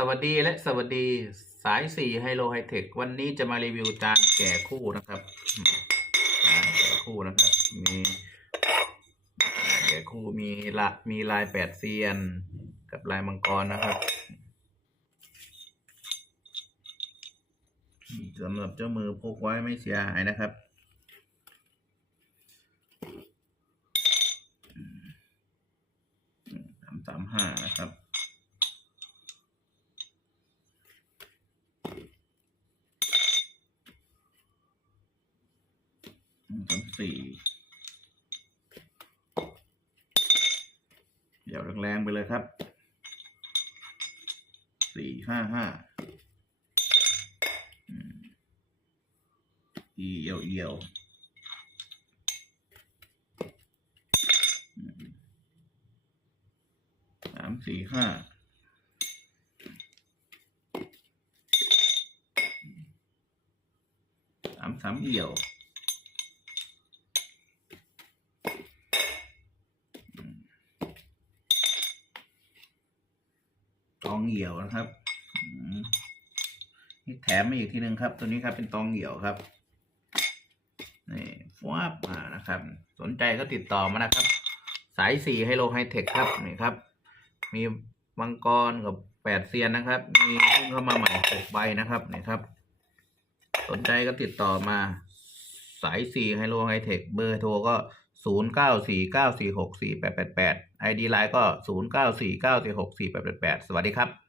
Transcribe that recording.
สวัสดีและสวัสดีสายสี่ไฮโลไฮเทควันนี้จะมารีวิวจานแก่คู่นะครับจานแก่คู่นะครับ มีแก่คู่มีละมีลายแปดเซียน กับลายมังกรนะครับสำหรับเจ้ามือพกไว้ไม่เสียหายนะครับสามสามห้านะครับ หนึ่ง สามสี่เดี๋ยวแรงๆไปเลยครับสี่ห้าห้าอีเอียวเอียวสามสี่ห้าสามสามเอียว ตองเหี่ยวนะครับนี่แถมมาอีกทีหนึ่งครับ ตัวนี้ครับเป็นตองเหี่ยวครับนี่ฟวบมานะครับ สนใจก็ติดต่อมานะครับ สายสี่ไฮโลไฮเทคครับนี่ครับ มีมังกรกับแปดเซียนนะครับ มีเพิ่งเข้ามาใหม่หกใบนะครับนี่ครับ สนใจก็ติดต่อมาสายสี่ไฮโลไฮเทคเบอร์โทรก็ ศูนย์เก้าสี่เก้าสี่หกสี่แปดแปดแปดไอดีไลน์ก็ศูนย์เก้าสี่เก้าสี่หกสี่แปดแปดแปดสวัสดีครับ